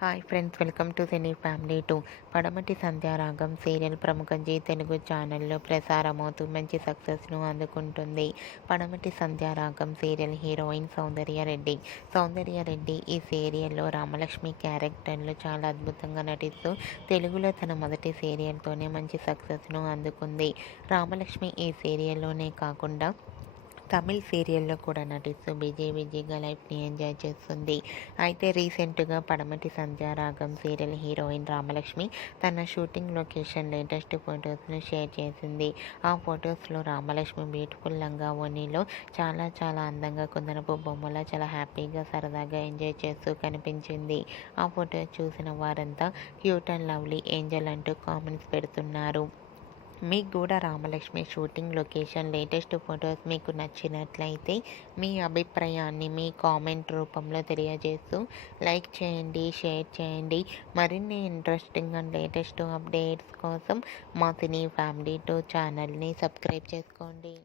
Hi friends, welcome to cine family 2. పడమటి Sandhyaragam serial ప్రముఖ G Telugu ఛానల్లో ప్రసారమవుతూ మంచి సక్సెస్ను అందుకుంటుంది. పడమటి సంధ్యారాగం సీరియల్ హీరోయిన్ సౌందర్యారెడ్డి ఈ సీరియల్లో రామలక్ష్మి క్యారెక్టర్లో చాలా అద్భుతంగా నటిస్తూ తెలుగులో తన మొదటి సీరియల్తోనే మంచి సక్సెస్ను అందుకుంది. రామలక్ష్మి ఈ సీరియల్లోనే కాకుండా తమిళ్ సీరియల్లో కూడా నటిస్తూ బిజీగా లైఫ్ని ఎంజాయ్ చేస్తుంది. అయితే రీసెంట్గా పడమటి సంధ్యారాగం సీరియల్ హీరోయిన్ రామలక్ష్మి తన షూటింగ్ లొకేషన్ లేటెస్ట్ ఫొటోస్ను షేర్ చేసింది. ఆ ఫొటోస్లో రామలక్ష్మి బ్యూటిఫుల్ లంగా ఓణీలో చాలా అందంగా కుందనపు బొమ్మలా చాలా హ్యాపీగా సరదాగా ఎంజాయ్ చేస్తూ కనిపించింది. ఆ ఫొటో చూసిన వారంతా క్యూట్ అండ్ లవ్లీ ఏంజల్ అంటూ కామెంట్స్ పెడుతున్నారు. మీకు కూడా Ramalakshmi shooting location latest photos మీకు నచ్చినట్లయితే మీ అభిప్రాయాన్ని మీ కామెంట్ రూపంలో తెలియజేస్తూ లైక్ చేయండి, షేర్ చేయండి. మరిన్ని ఇంట్రెస్టింగ్ అండ్ లేటెస్ట్ అప్డేట్స్ కోసం మా సినీ ఫ్యామిలీ 2 ఛానల్ని సబ్స్క్రైబ్ చేసుకోండి.